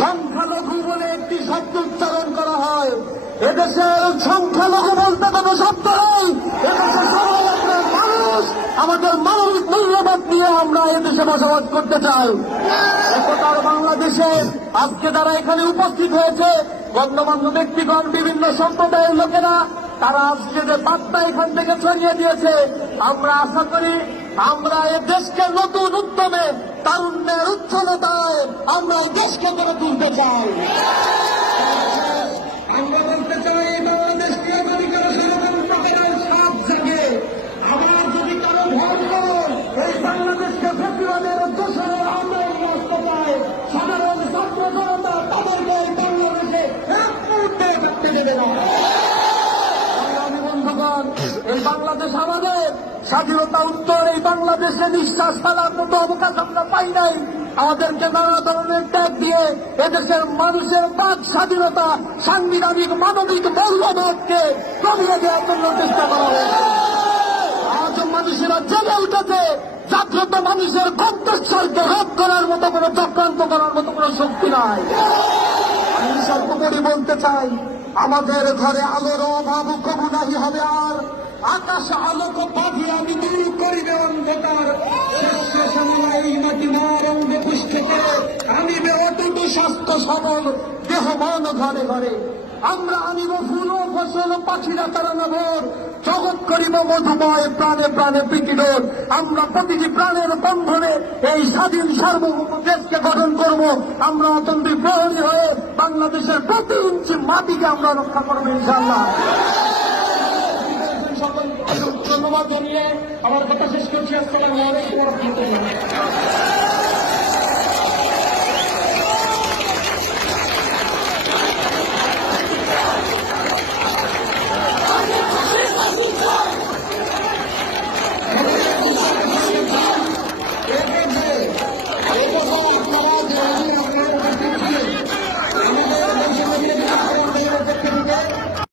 সংখ্যালঘু বলে একটি শব্দ উচ্চারণ করা হয়। এদেশের সংখ্যালঘু বলতে কোনো শব্দ নেই এদেশে মানুষ। আমাদের মানবিক মূল্যবোধ নিয়ে আমরা এদেশে বসবাস করতে চাই। একতার বাংলাদেশে আজকে তারা এখানে উপস্থিত হয়েছে গণ্যমান্য ব্যক্তিগণ, বিভিন্ন সম্প্রদায়ের লোকেরা, তারা আজকে যে বার্তা এখান থেকে ছড়িয়ে দিয়েছে, আমরা আশা করি আমরা এ দেশকে নতুন উদ্যমে, তারুণ্যের উচ্ছলতায় আমরা দেশকে গড়ে তুলতে চাই। আমরা বলতে চাই, এই বাংলাদেশকে কারও ষড়যন্ত্র করার সাপ জাগে আবার যদি কারও ভয় করো, এই বাংলাদেশকে প্রতিবাদের দোষরে আমরা নষ্ট পাই সাধারণ ছাত্র জনতা তাদেরকে এই বাংলাদেশে এক মুহূর্তে থাকতে দেবে না। এই বাংলাদেশ আমাদের স্বাধীনতা উত্তর, এই বাংলাদেশে নিঃশ্বাস ফেলার মতো অবকাশ আমরা পাই নাই। আমাদেরকে নানা ধরনের ত্যাগ দিয়ে এদেশের মানুষের বাক স্বাধীনতা, সাংবিধানিক, মানবিক মূল্যবোধকে কমিয়ে দেওয়ার জন্য চেষ্টা করা হয়েছে। আজ মানুষেরা জেগে উঠেছে, জাগ্রত মানুষের কণ্ঠস্বরকে রোধ করার মতো কোনো চক্রান্ত করার মতো কোনো শক্তি নাই। আমি সর্বোপরি বলতে চাই, আমাদের ঘরে আলোর অভাব কবু হবে আর আকাশ আলোক বাঁধি আমি দূর করিবে অন্ধকার। শ্যামলা এই মাটি সবল দেহ মন ঘরে ঘরে। আমরা আনিব ফুল ফসল, পাখিরা তারা নগর। জগৎ করিব মধুময়, প্রাণে প্রাণে প্রীতিলোর আমরা প্রতিটি প্রাণের বন্ধনে এই স্বাধীন সার্বভৌম দেশকে গঠন করব। আমরা অতন্ত্রী প্রহরী হয়ে বাংলাদেশের প্রতি ইঞ্চি মাটিকে আমরা রক্ষা করব ইনশাল্লাহ ধন্যবাদ জানিয়ে আমার কথা শেষ করছি। আসসালামু